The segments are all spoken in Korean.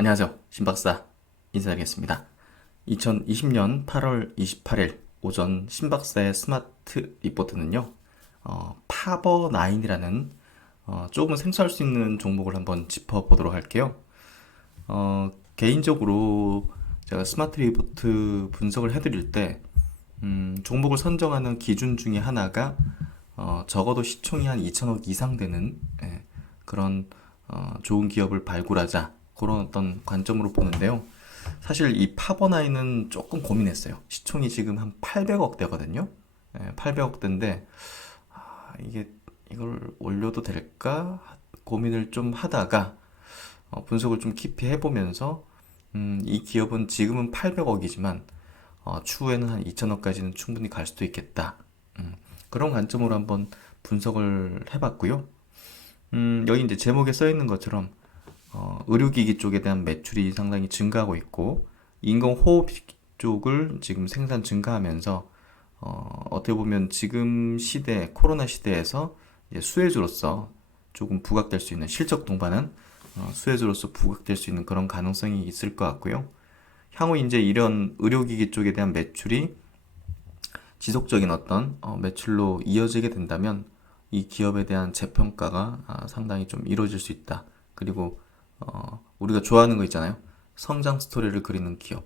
안녕하세요. 신박사 인사드리겠습니다. 2020년 8월 28일 오전 신박사의 스마트 리포트는요, 파버9이라는 조금 생소할 수 있는 종목을 한번 짚어보도록 할게요. 개인적으로 제가 스마트 리포트 분석을 해드릴 때, 종목을 선정하는 기준 중에 하나가 적어도 시총이 한 2천억 이상 되는 그런 좋은 기업을 발굴하자 그런 어떤 관점으로 보는데요. 사실 이 파버나이는 조금 고민했어요. 시총이 지금 한 800억대거든요. 800억대인데 이걸 올려도 될까 고민을 좀 하다가 분석을 좀 깊이 해보면서 이 기업은 지금은 800억이지만 추후에는 한 2천억까지는 충분히 갈 수도 있겠다. 그런 관점으로 한번 분석을 해봤고요. 여기 이제 제목에 써 있는 것처럼 의료기기 쪽에 대한 매출이 상당히 증가하고 있고 인공호흡 쪽을 지금 생산 증가하면서 어떻게 보면 지금 시대 코로나 시대에서 이제 수혜주로서 조금 부각될 수 있는 실적 동반한 수혜주로서 부각될 수 있는 그런 가능성이 있을 것 같고요. 향후 이제 이런 의료기기 쪽에 대한 매출이 지속적인 어떤 매출로 이어지게 된다면 이 기업에 대한 재평가가 상당히 좀 이루어질 수 있다. 그리고 우리가 좋아하는 거 있잖아요. 성장 스토리를 그리는 기업.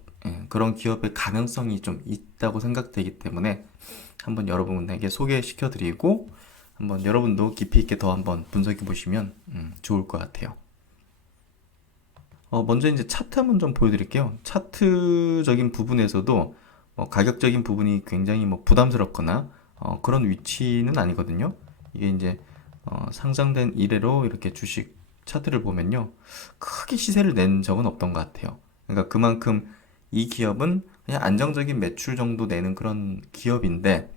그런 기업의 가능성이 좀 있다고 생각되기 때문에 한번 여러분에게 소개시켜 드리고 한번 여러분도 깊이 있게 더 한번 분석해 보시면 좋을 것 같아요. 먼저 이제 차트 한번 좀 보여드릴게요. 차트적인 부분에서도 가격적인 부분이 굉장히 뭐 부담스럽거나 그런 위치는 아니거든요. 이게 이제 상장된 이래로 이렇게 주식 차트를 보면요. 크게 시세를 낸 적은 없던 것 같아요. 그러니까 그만큼 이 기업은 그냥 안정적인 매출 정도 내는 그런 기업인데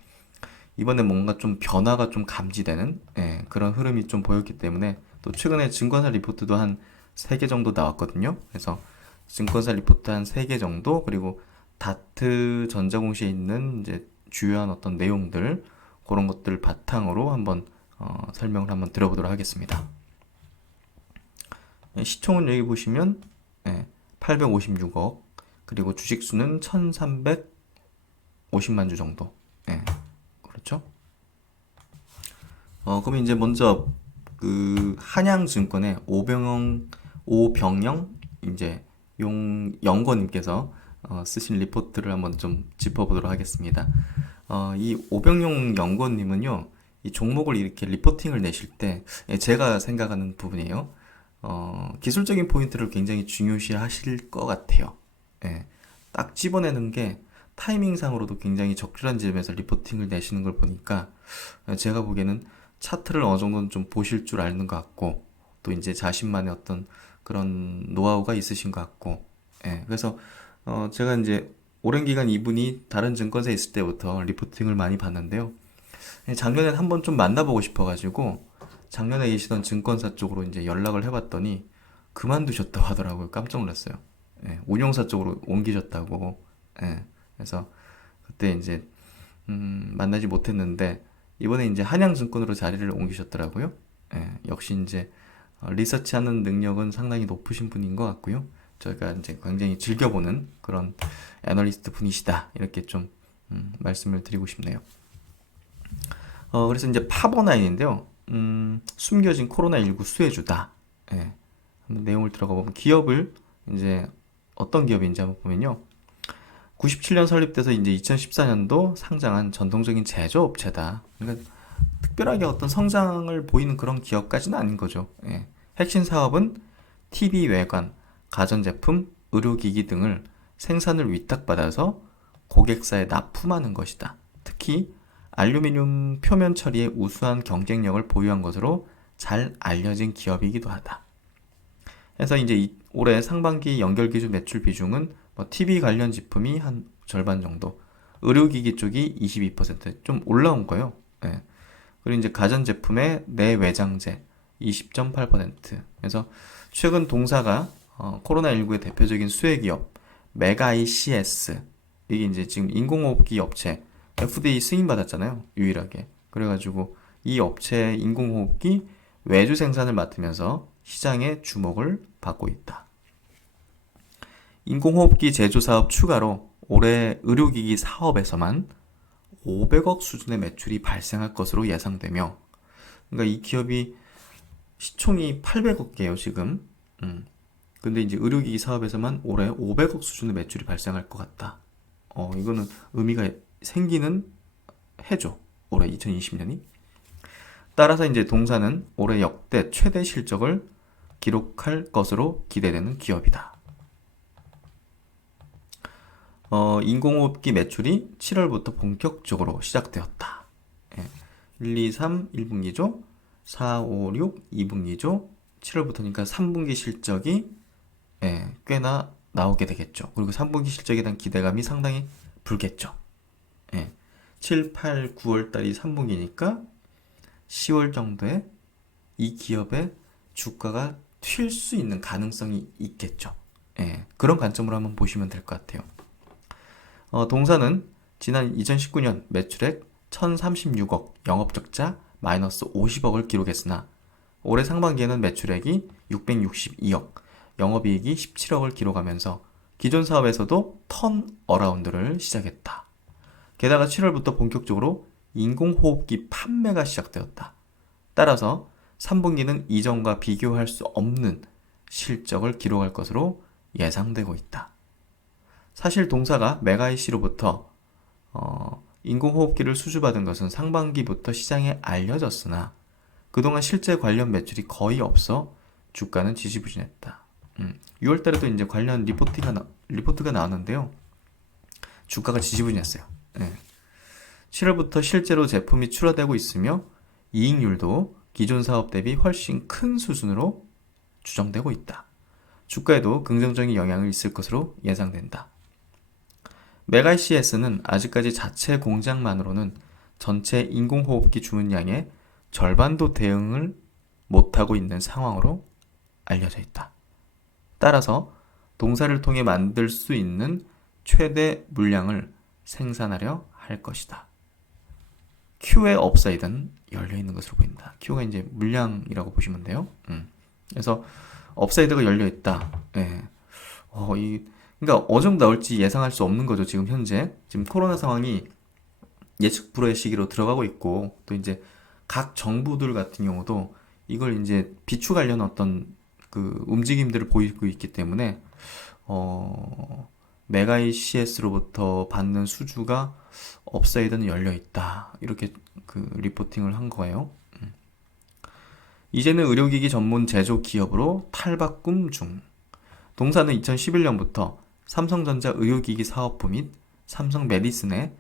이번에 뭔가 좀 변화가 좀 감지되는 그런 흐름이 좀 보였기 때문에 또 최근에 증권사 리포트도 한 3개 정도 나왔거든요. 그래서 증권사 리포트 한 3개 정도 그리고 다트 전자공시에 있는 이제 주요한 어떤 내용들 그런 것들 바탕으로 한번 설명을 한번 드려보도록 하겠습니다. 시총은 여기 보시면 856억 그리고 주식수는 1350만 주 정도. 그렇죠? 그럼 이제 먼저 그 한양증권의 오병영 이제 영권님께서 쓰신 리포트를 한번 좀 짚어보도록 하겠습니다. 이 오병용 연구원님은요, 이 종목을 이렇게 리포팅을 내실 때, 제가 생각하는 부분이에요. 기술적인 포인트를 굉장히 중요시 하실 것 같아요. 예, 딱 집어내는 게 타이밍상으로도 굉장히 적절한 지점에서 리포팅을 내시는 걸 보니까, 제가 보기에는 차트를 어느 정도는 좀 보실 줄 아는 것 같고, 또 이제 자신만의 어떤 그런 노하우가 있으신 것 같고, 그래서 제가 이제 오랜 기간 이분이 다른 증권사에 있을 때부터 리포팅을 많이 봤는데요. 작년에 한번 좀 만나보고 싶어가지고 작년에 계시던 증권사 쪽으로 이제 연락을 해봤더니 그만두셨다고 하더라고요. 깜짝 놀랐어요. 운용사 쪽으로 옮기셨다고. 그래서 그때 이제 만나지 못했는데 이번에 이제 한양증권으로 자리를 옮기셨더라고요. 역시 이제 리서치하는 능력은 상당히 높으신 분인 것 같고요. 저희가 이제 굉장히 즐겨보는 그런 애널리스트 분이시다 이렇게 좀 말씀을 드리고 싶네요. 그래서 이제 파버나인인데요. 숨겨진 코로나19 수혜주다. 한번 내용을 들어가 보면 기업을 이제 어떤 기업인지 한번 보면요. 97년 설립돼서 이제 2014년도 상장한 전통적인 제조업체다. 그러니까 특별하게 어떤 성장을 보이는 그런 기업까지는 아닌 거죠. 핵심 사업은 TV 외관, 가전제품, 의료기기 등을 생산을 위탁받아서 고객사에 납품하는 것이다. 특히 알루미늄 표면 처리에 우수한 경쟁력을 보유한 것으로 잘 알려진 기업이기도 하다. 그래서 이제 올해 상반기 연결기준 매출 비중은 TV 관련 제품이 한 절반 정도, 의료기기 쪽이 22%좀 올라온 거예요. 그리고 이제 가전제품의 내외장재 20.8%. 그래서 최근 동사가 코로나19의 대표적인 수혜기업 메가이CS 이게 이제 지금 인공호흡기 업체 FDA 승인 받았잖아요. 유일하게. 그래가지고 이 업체 인공호흡기 외주 생산을 맡으면서 시장의 주목을 받고 있다. 인공호흡기 제조 사업 추가로 올해 의료기기 사업에서만 500억 수준의 매출이 발생할 것으로 예상되며, 그러니까 이 기업이 시총이 800억이에요, 지금. 근데 이제 의료기기 사업에서만 올해 500억 수준의 매출이 발생할 것 같다. 이거는 의미가 생기는 해죠. 올해 2020년이. 따라서 이제 동사는 올해 역대 최대 실적을 기록할 것으로 기대되는 기업이다. 인공호흡기 매출이 7월부터 본격적으로 시작되었다. 1, 2, 3 1분기죠. 4, 5, 6 2분기죠. 7월부터니까 3분기 실적이 꽤나 나오게 되겠죠. 그리고 3분기 실적에 대한 기대감이 상당히 불겠죠. 7, 8, 9월 달이 3분기니까 10월 정도에 이 기업의 주가가 튈 수 있는 가능성이 있겠죠. 그런 관점으로 한번 보시면 될 것 같아요. 동사는 지난 2019년 매출액 1036억, 영업적자 마이너스 50억을 기록했으나 올해 상반기에는 매출액이 662억, 영업이익이 17억을 기록하면서 기존 사업에서도 턴어라운드를 시작했다. 게다가 7월부터 본격적으로 인공호흡기 판매가 시작되었다. 따라서 3분기는 이전과 비교할 수 없는 실적을 기록할 것으로 예상되고 있다. 사실 동사가 메가이씨로부터 인공호흡기를 수주받은 것은 상반기부터 시장에 알려졌으나 그동안 실제 관련 매출이 거의 없어 주가는 지지부진했다. 6월 달에도 이제 관련 리포트가 나왔는데요. 주가가 지지부진했어요. 7월부터 실제로 제품이 출하되고 있으며 이익률도 기존 사업 대비 훨씬 큰 수준으로 추정되고 있다. 주가에도 긍정적인 영향을 있을 것으로 예상된다. 메가이CS는 아직까지 자체 공장만으로는 전체 인공호흡기 주문량의 절반도 대응을 못하고 있는 상황으로 알려져 있다. 따라서 동사를 통해 만들 수 있는 최대 물량을 생산하려 할 것이다. Q의 업사이드는 열려 있는 것으로 보인다. Q가 이제 물량이라고 보시면 돼요. 그래서 업사이드가 열려 있다. 그러니까 어느 정도 나올지 예상할 수 없는 거죠. 지금 현재 지금 코로나 상황이 예측 불허의 시기로 들어가고 있고, 또 이제 각 정부들 같은 경우도 이걸 이제 비추 관련 어떤 그 움직임들을 보이고 있기 때문에 메가이CS로부터 받는 수주가 업사이드는 열려 있다. 이렇게 그 리포팅을 한 거예요. 이제는 의료기기 전문 제조 기업으로 탈바꿈 중. 동사는 2011년부터 삼성전자 의료기기 사업부 및 삼성 메디슨의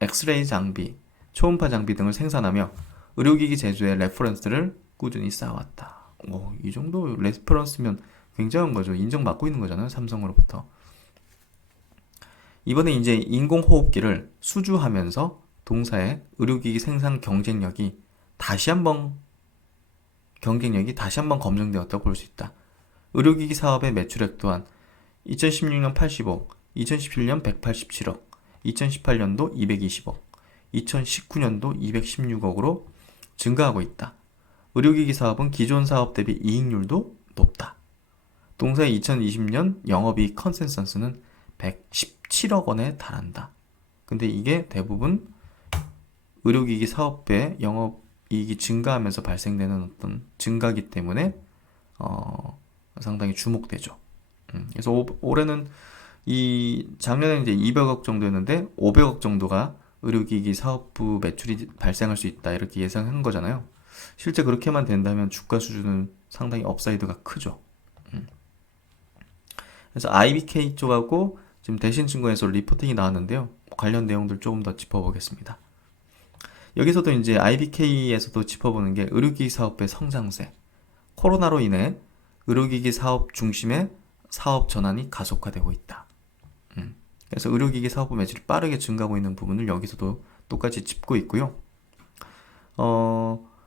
엑스레이 장비, 초음파 장비 등을 생산하며 의료기기 제조의 레퍼런스를 꾸준히 쌓아왔다. 이 정도 레퍼런스면 굉장한 거죠. 인정받고 있는 거잖아요. 삼성으로부터. 이번에 이제 인공호흡기를 수주하면서 동사의 의료기기 생산 경쟁력이 다시 한번 검증되었다고 볼 수 있다. 의료기기 사업의 매출액 또한 2016년 80억, 2017년 187억, 2018년도 220억, 2019년도 216억으로 증가하고 있다. 의료기기 사업은 기존 사업 대비 이익률도 높다. 동사의 2020년 영업이익 컨센서스는 117억 원에 달한다. 근데 이게 대부분 의료기기 사업의 영업이익이 증가하면서 발생되는 어떤 증가기 때문에 상당히 주목되죠. 그래서 올해는 작년에 이제 200억 정도였는데 500억 정도가 의료기기 사업부 매출이 발생할 수 있다 이렇게 예상한 거잖아요. 실제 그렇게만 된다면 주가 수준은 상당히 업사이드가 크죠. 그래서 IBK 쪽하고 지금 대신증권에서 리포팅이 나왔는데요. 관련 내용들 조금 더 짚어보겠습니다. 여기서도 이제 IBK에서도 짚어보는 게 의료기기 사업의 성장세. 코로나로 인해 의료기기 사업 중심의 사업 전환이 가속화되고 있다. 그래서 의료기기 사업부 매출이 빠르게 증가하고 있는 부분을 여기서도 똑같이 짚고 있고요.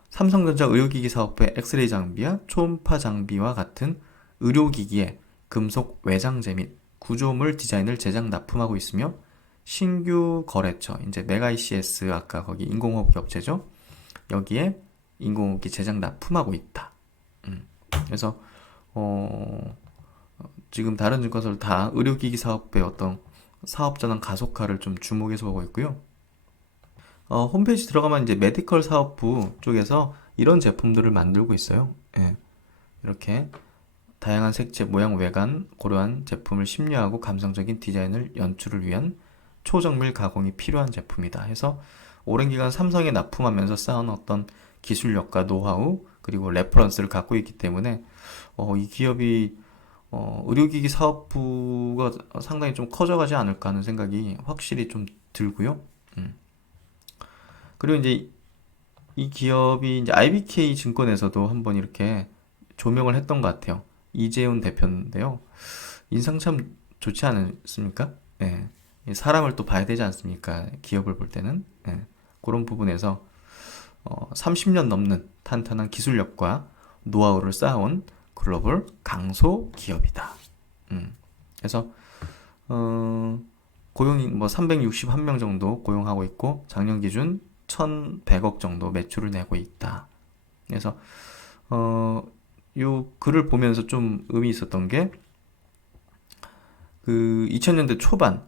삼성전자 의료기기 사업부의 엑스레이 장비와 초음파 장비와 같은 의료기기에 금속 외장재 및 구조물 디자인을 제작 납품하고 있으며 신규 거래처, 이제 메가이CS 아까 거기 인공호흡기 업체죠. 여기에 인공호흡기 제작 납품하고 있다. 그래서 지금 다른 증권사들 다 의료기기 사업의 어떤 사업 전환 가속화를 좀 주목해서 보고 있고요. 홈페이지 들어가면 이제 메디컬 사업부 쪽에서 이런 제품들을 만들고 있어요. 예, 이렇게 다양한 색채, 모양, 외관 고려한 제품을 심려하고 감성적인 디자인을 연출을 위한 초정밀 가공이 필요한 제품이다 해서 오랜 기간 삼성에 납품하면서 쌓은 어떤 기술력과 노하우 그리고 레퍼런스를 갖고 있기 때문에 이 기업이 의료기기 사업부가 상당히 좀 커져가지 않을까 하는 생각이 확실히 좀 들고요. 음. 그리고 이제 이 기업이 이제 IBK 증권에서도 한번 이렇게 조명을 했던 것 같아요. 이재훈 대표인데요. 인상 참 좋지 않습니까? 예. 사람을 또 봐야 되지 않습니까? 기업을 볼 때는. 예. 그런 부분에서 30년 넘는 탄탄한 기술력과 노하우를 쌓아온 글로벌 강소 기업이다. 그래서 고용이 뭐 361명 정도 고용하고 있고 작년 기준 1,100억 정도 매출을 내고 있다. 그래서 요 글을 보면서 좀 의미 있었던 게 그 2000년대 초반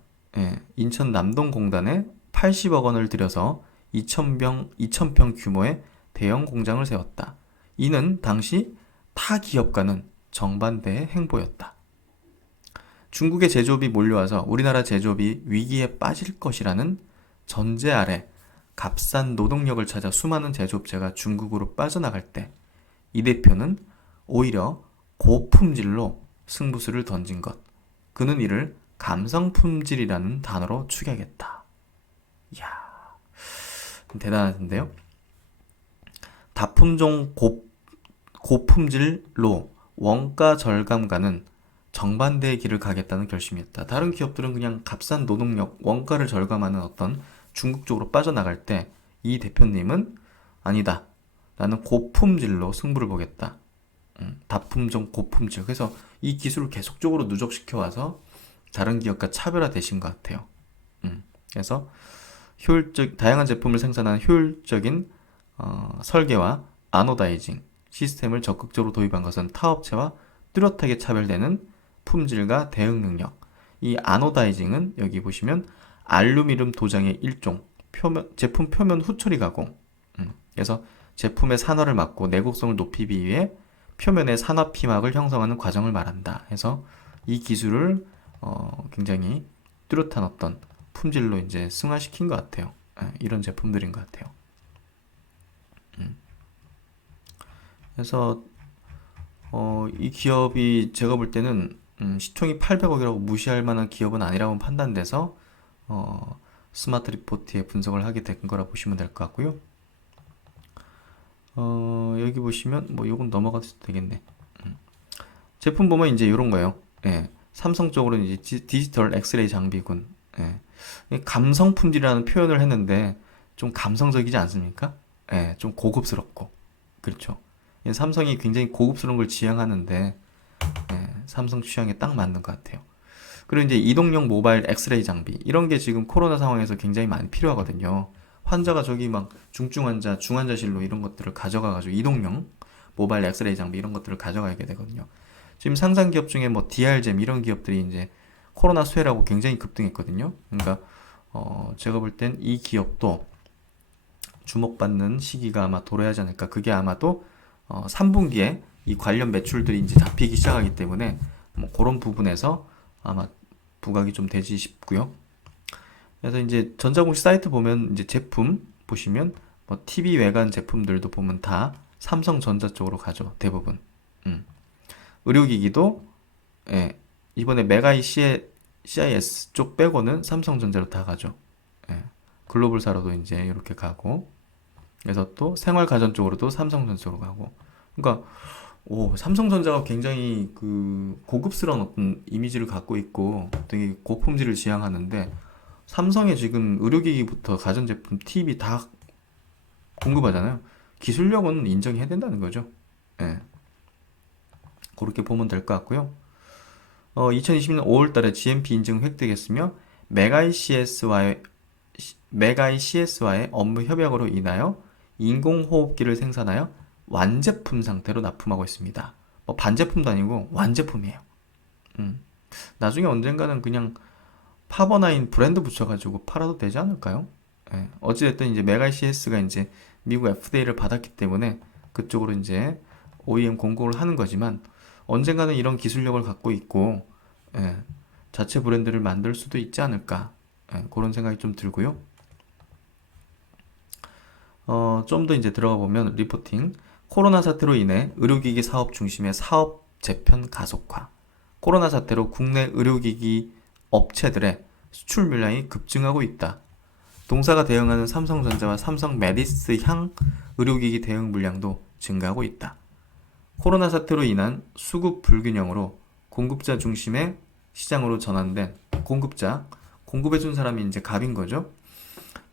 인천 남동공단에 80억 원을 들여서 2,000평 규모의 대형 공장을 세웠다. 이는 당시 타 기업과는 정반대의 행보였다. 중국의 제조업이 몰려와서 우리나라 제조업이 위기에 빠질 것이라는 전제 아래 값싼 노동력을 찾아 수많은 제조업체가 중국으로 빠져나갈 때 이 대표는 오히려 고품질로 승부수를 던진 것. 그는 이를 감성품질이라는 단어로 축약했다. 이야, 대단한데요? 다품종 고품질로 원가 절감과는 정반대의 길을 가겠다는 결심이었다. 다른 기업들은 그냥 값싼 노동력, 원가를 절감하는 어떤 중국 쪽으로 빠져나갈 때 이 대표님은 아니다. 나는 고품질로 승부를 보겠다. 다품종 고품질. 그래서 이 기술을 계속적으로 누적시켜 와서 다른 기업과 차별화되신 것 같아요. 그래서 다양한 제품을 생산하는 효율적인 설계와 아노다이징 시스템을 적극적으로 도입한 것은 타업체와 뚜렷하게 차별되는 품질과 대응 능력. 이 아노다이징은 여기 보시면 알루미늄 도장의 일종, 제품 표면 후처리 가공. 그래서 제품의 산화를 막고 내구성을 높이기 위해 표면의 산화 피막을 형성하는 과정을 말한다. 해서 이 기술을 굉장히 뚜렷한 어떤 품질로 이제 승화시킨 것 같아요. 이런 제품들인 것 같아요. 그래서 이 기업이 제가 볼 때는 시총이 800억이라고 무시할 만한 기업은 아니라고 판단돼서 스마트 리포트에 분석을 하게 된 거라 보시면 될 것 같고요. 여기 보시면 뭐 요건 넘어가도 되겠네. 제품 보면 이제 이런 거예요. 예. 삼성 쪽으로는 이제 디지털 엑스레이 장비군. 예. 감성 품질이라는 표현을 했는데 좀 감성적이지 않습니까? 예, 좀 고급스럽고. 그렇죠. 삼성이 굉장히 고급스러운 걸 지향하는데 삼성 취향에 딱 맞는 것 같아요. 그리고 이제 이동용 모바일 엑스레이 장비 이런 게 지금 코로나 상황에서 굉장히 많이 필요하거든요. 환자가 저기 막 중증 환자, 중환자실로 이런 것들을 가져가가지고 이동용 모바일 엑스레이 장비 이런 것들을 가져가게 되거든요. 지금 상장 기업 중에 뭐 DR잼 이런 기업들이 이제 코로나 수혜라고 굉장히 급등했거든요. 그러니까 제가 볼 땐 이 기업도 주목받는 시기가 아마 도래하지 않을까. 그게 아마도 3분기에 이 관련 매출들이 이제 잡히기 시작하기 때문에 뭐 그런 부분에서 아마 부각이 좀 되지 싶고요. 그래서 이제 전자공시 사이트 보면 이제 제품 보시면 뭐 TV 외관 제품들도 보면 다 삼성전자 쪽으로 가죠. 대부분. 의료기기도 이번에 메가이 CIS 쪽 빼고는 삼성전자로 다 가죠. 글로벌사로도 이제 이렇게 가고 그래서 또 생활가전 쪽으로도 삼성전자로 가고 그러니까 삼성전자가 굉장히 그 고급스러운 어떤 이미지를 갖고 있고 되게 고품질을 지향하는데 삼성에 지금 의료기기부터 가전제품, TV 다 공급하잖아요. 기술력은 인정해야 된다는 거죠. 예. 그렇게 보면 될 것 같고요. 2020년 5월 달에 GMP 인증 획득했으며 메가이 CS와의 업무 협약으로 인하여 인공호흡기를 생산하여 완제품 상태로 납품하고 있습니다. 뭐 반제품도 아니고 완제품이에요. 음. 나중에 언젠가는 그냥 파버나인 브랜드 붙여가지고 팔아도 되지 않을까요? 예. 어찌됐든 이제 메가 CS가 이제 미국 FDA를 받았기 때문에 그쪽으로 이제 OEM 공고를 하는 거지만 언젠가는 이런 기술력을 갖고 있고 예, 자체 브랜드를 만들 수도 있지 않을까 그런 생각이 좀 들고요. 좀 더 이제 들어가 보면 리포팅 코로나 사태로 인해 의료기기 사업 중심의 사업 재편 가속화 코로나 사태로 국내 의료기기 업체들의 수출 물량이 급증하고 있다. 동사가 대응하는 삼성전자와 삼성 메디스 향 의료기기 대응 물량도 증가하고 있다. 코로나 사태로 인한 수급 불균형으로 공급자 중심의 시장으로 전환된 공급해준 사람이 이제 갑인 거죠.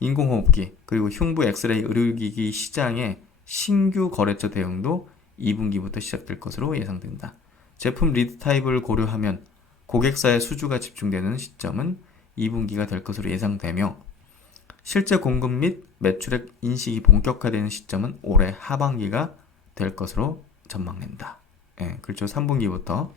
인공호흡기, 그리고 흉부 엑스레이 의료기기 시장의 신규 거래처 대응도 2분기부터 시작될 것으로 예상된다. 제품 리드 타입을 고려하면 고객사의 수주가 집중되는 시점은 2분기가 될 것으로 예상되며 실제 공급 및 매출액 인식이 본격화되는 시점은 올해 하반기가 될 것으로 전망된다. 예, 그렇죠. 3분기부터.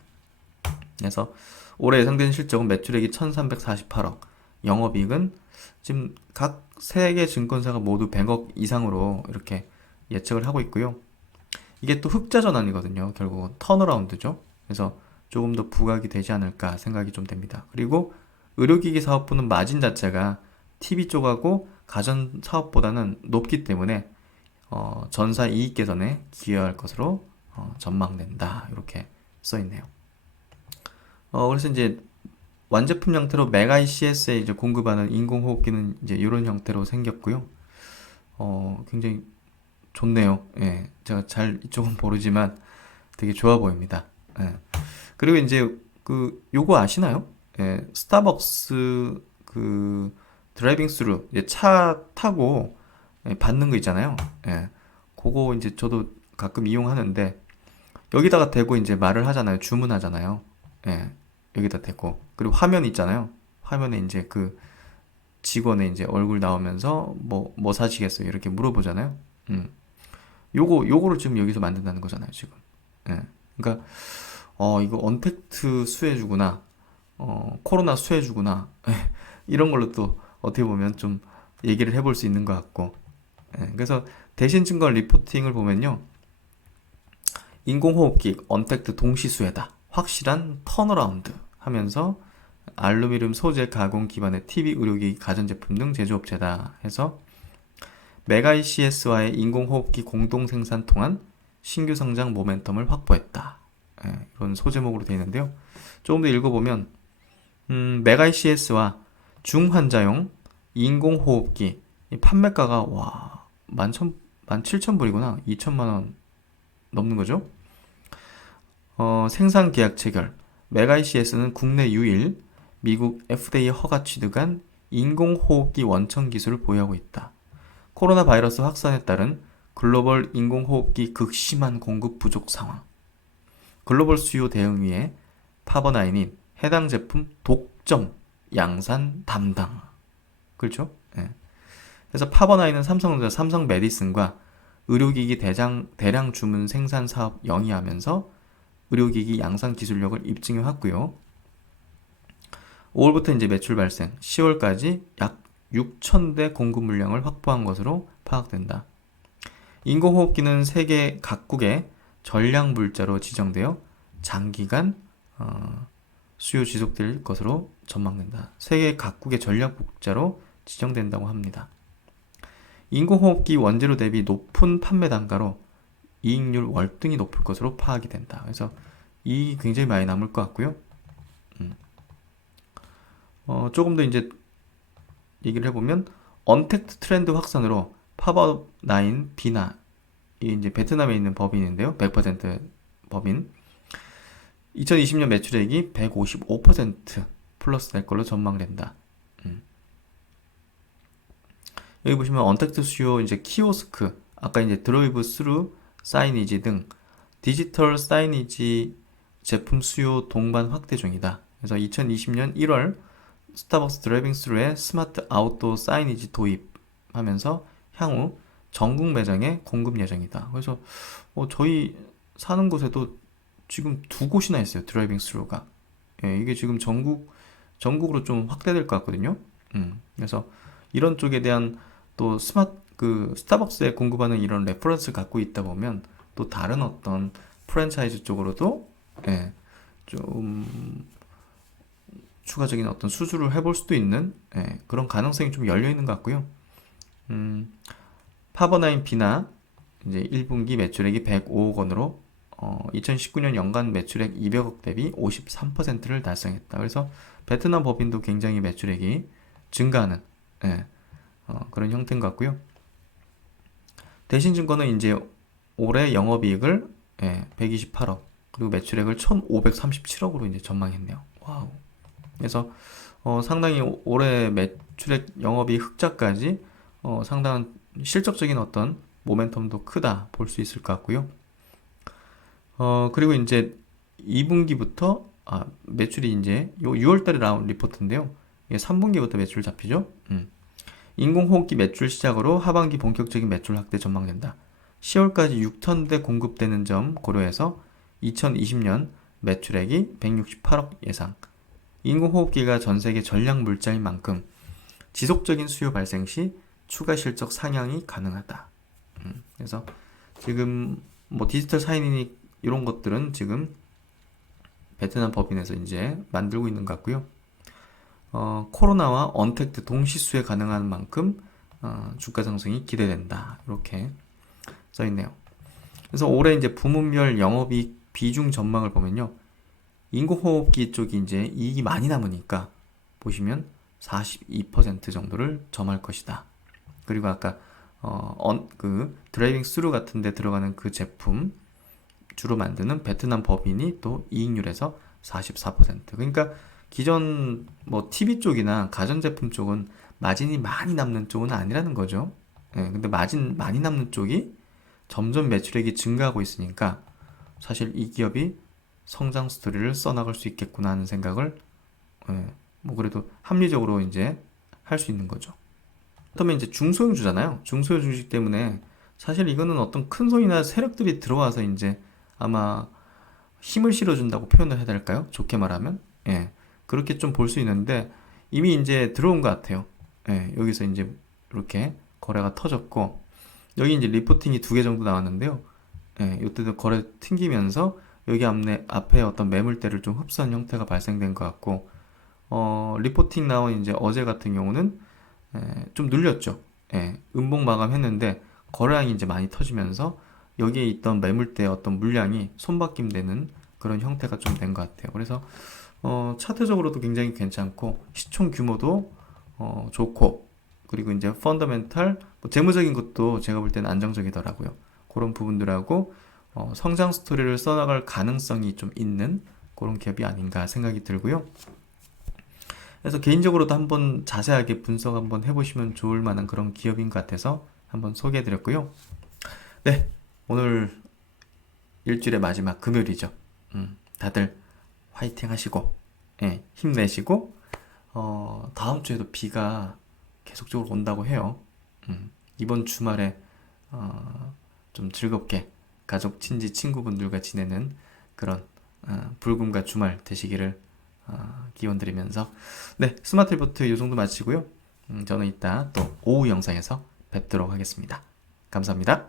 그래서 올해 예상되는 실적은 매출액이 1348억, 영업이익은 지금 각 세계 증권사가 모두 100억 이상으로 이렇게 예측을 하고 있고요. 이게 또 흑자 전환이거든요. 결국은 턴어라운드죠. 그래서 조금 더 부각이 되지 않을까 생각이 좀 됩니다. 그리고 의료기기 사업부는 마진 자체가 TV 쪽하고 가전 사업보다는 높기 때문에 전사 이익 개선에 기여할 것으로 전망된다. 이렇게 써 있네요. 그래서 이제 완제품 형태로 메가 ECS에 이제 공급하는 인공호흡기는 이제 이런 형태로 생겼고요. 굉장히 좋네요. 예, 제가 잘 이쪽은 모르지만 되게 좋아 보입니다. 예. 그리고 이제 그 요거 아시나요? 예, 스타벅스 그 드라이빙 스루 이제 차 타고 받는 거 있잖아요. 예, 그거 이제 저도 가끔 이용하는데 여기다가 대고 이제 말을 하잖아요. 주문하잖아요. 예, 여기다 대고 그리고 화면 있잖아요. 화면에 이제 그 직원의 이제 얼굴 나오면서 뭐 사시겠어요? 이렇게 물어보잖아요. 음. 요거를 지금 여기서 만든다는 거잖아요, 지금. 예. 그러니까 이거 언택트 수혜주구나. 코로나 수혜주구나. 이런 걸로 또 어떻게 보면 좀 얘기를 해볼 수 있는 것 같고. 예. 그래서 대신 증권 리포팅을 보면요. 인공호흡기 언택트 동시 수혜다. 확실한 턴어라운드 하면서 알루미늄 소재 가공 기반의 TV 의료기기 가전제품 등 제조업체다 해서 메가 ECS와의 인공호흡기 공동 생산 통한 신규 성장 모멘텀을 확보했다. 예, 이런 소제목으로 되어 있는데요. 조금 더 읽어보면 메가 ECS와 중환자용 인공호흡기 판매가가 와 17,000불이구나. 2천만 원 넘는 거죠. 생산 계약 체결. 메가 ECS는 국내 유일 미국 FDA 허가 취득한 인공호흡기 원천 기술을 보유하고 있다. 코로나 바이러스 확산에 따른 글로벌 인공호흡기 극심한 공급 부족 상황. 글로벌 수요 대응 위해 파버나인인 해당 제품 독점 양산 담당. 그렇죠? 예. 그래서 파버나인은 삼성전자, 삼성 메디슨과 의료기기 대량 주문 생산 사업 영위하면서 의료기기 양산 기술력을 입증해 왔고요. 5월부터 이제 매출 발생, 10월까지 약 6,000대 공급 물량을 확보한 것으로 파악된다. 인공호흡기는 세계 각국의 전략 물자로 지정되어 장기간 수요 지속될 것으로 전망된다. 세계 각국의 전략 물자로 지정된다고 합니다. 인공호흡기 원재료 대비 높은 판매 단가로 이익률 월등히 높을 것으로 파악이 된다. 그래서 이익이 굉장히 많이 남을 것 같고요. 조금 더 이제 얘기를 해보면 언택트 트렌드 확산으로 파버나인 비나 이 이제 베트남에 있는 법인인데요. 100% 법인 2020년 매출액이 155% 플러스 될 걸로 전망된다. 여기 보시면 언택트 수요 이제 키오스크 아까 이제 드라이브 스루 사이니지 등 디지털 사이니지 제품 수요 동반 확대 중이다. 그래서 2020년 1월 스타벅스 드라이빙 스루에 스마트 아웃도어 사이니지 도입하면서 향후 전국 매장에 공급 예정이다. 그래서 저희 사는 곳에도 지금 두 곳이나 있어요. 드라이빙 스루가. 예, 이게 지금 전국으로 좀 확대될 것 같거든요. 그래서 이런 쪽에 대한 또 스타벅스에 공급하는 이런 레퍼런스를 갖고 있다 보면 또 다른 어떤 프랜차이즈 쪽으로도 예, 좀 추가적인 어떤 수주를 해볼 수도 있는 예, 그런 가능성이 좀 열려 있는 것 같고요. 음, 파버나인 B나 이제 1분기 매출액이 105억 원으로 2019년 연간 매출액 200억 대비 53%를 달성했다. 그래서 베트남 법인도 굉장히 매출액이 증가하는 예, 그런 형태인 것 같고요. 대신증권은 이제 올해 영업이익을 128억 그리고 매출액을 1,537억으로 이제 전망했네요. 와우. 그래서 상당히 올해 매출액 영업이익 흑자까지 상당한 실적적인 어떤 모멘텀도 크다 볼 수 있을 것 같고요. 그리고 이제 2분기부터 매출이 이제 요 6월 달에 나온 리포트인데요. 이게 3분기부터 매출 잡히죠. 인공호흡기 매출 시작으로 하반기 본격적인 매출 확대 전망된다. 10월까지 6,000대 공급되는 점 고려해서 2020년 매출액이 168억 예상. 인공호흡기가 전 세계 전략 물자인 만큼 지속적인 수요 발생 시 추가 실적 상향이 가능하다. 그래서 지금 뭐 디지털 사인이니 이런 것들은 지금 베트남 법인에서 이제 만들고 있는 것 같고요. 코로나와 언택트 동시 수혜 가능한 만큼 주가 상승이 기대된다. 이렇게 써 있네요. 그래서 올해 이제 부문별 영업이익 비중 전망을 보면요. 인공호흡기 쪽이 이제 이익이 많이 남으니까 보시면 42% 정도를 점할 것이다. 그리고 아까 그 드라이빙 스루 같은 데 들어가는 그 제품 주로 만드는 베트남 법인이 또 이익률에서 44%. 그러니까 기존 뭐 TV 쪽이나 가전제품 쪽은 마진이 많이 남는 쪽은 아니라는 거죠. 예, 근데 마진 많이 남는 쪽이 점점 매출액이 증가하고 있으니까 사실 이 기업이 성장 스토리를 써나갈 수 있겠구나 하는 생각을 뭐 그래도 합리적으로 이제 할 수 있는 거죠. 그렇다면 이제 중소형주잖아요. 중소형주이기 때문에 사실 이거는 어떤 큰 손이나 세력들이 들어와서 이제 아마 힘을 실어준다고 표현을 해야 될까요? 좋게 말하면 예, 그렇게 좀 볼 수 있는데 이미 이제 들어온 것 같아요. 예, 여기서 이제 이렇게 거래가 터졌고 여기 이제 리포팅이 2개 정도 나왔는데요. 예, 이때도 거래 튕기면서 여기 앞에 어떤 매물대를 좀 흡수한 형태가 발생된 것 같고 리포팅 나온 이제 어제 같은 경우는 좀 눌렸죠. 예, 음봉 마감했는데 거래량이 이제 많이 터지면서 여기에 있던 매물대의 어떤 물량이 손바뀜 되는 그런 형태가 좀 된 것 같아요. 그래서 차트적으로도 굉장히 괜찮고 시총 규모도 좋고 그리고 이제 펀더멘탈 뭐 재무적인 것도 제가 볼 때는 안정적이더라고요. 그런 부분들하고 성장 스토리를 써나갈 가능성이 좀 있는 그런 기업이 아닌가 생각이 들고요. 그래서 개인적으로도 한번 자세하게 분석 한번 해보시면 좋을 만한 그런 기업인 것 같아서 한번 소개해드렸고요. 네, 오늘 일주일의 마지막 금요일이죠. 다들 화이팅 하시고, 예, 힘내시고, 다음 주에도 비가 계속적으로 온다고 해요. 이번 주말에 좀 즐겁게 가족, 친지, 친구분들과 지내는 그런 불금과 주말 되시기를 기원드리면서 네, 스마트 리포트 이 정도 마치고요. 저는 이따 또 오후 영상에서 뵙도록 하겠습니다. 감사합니다.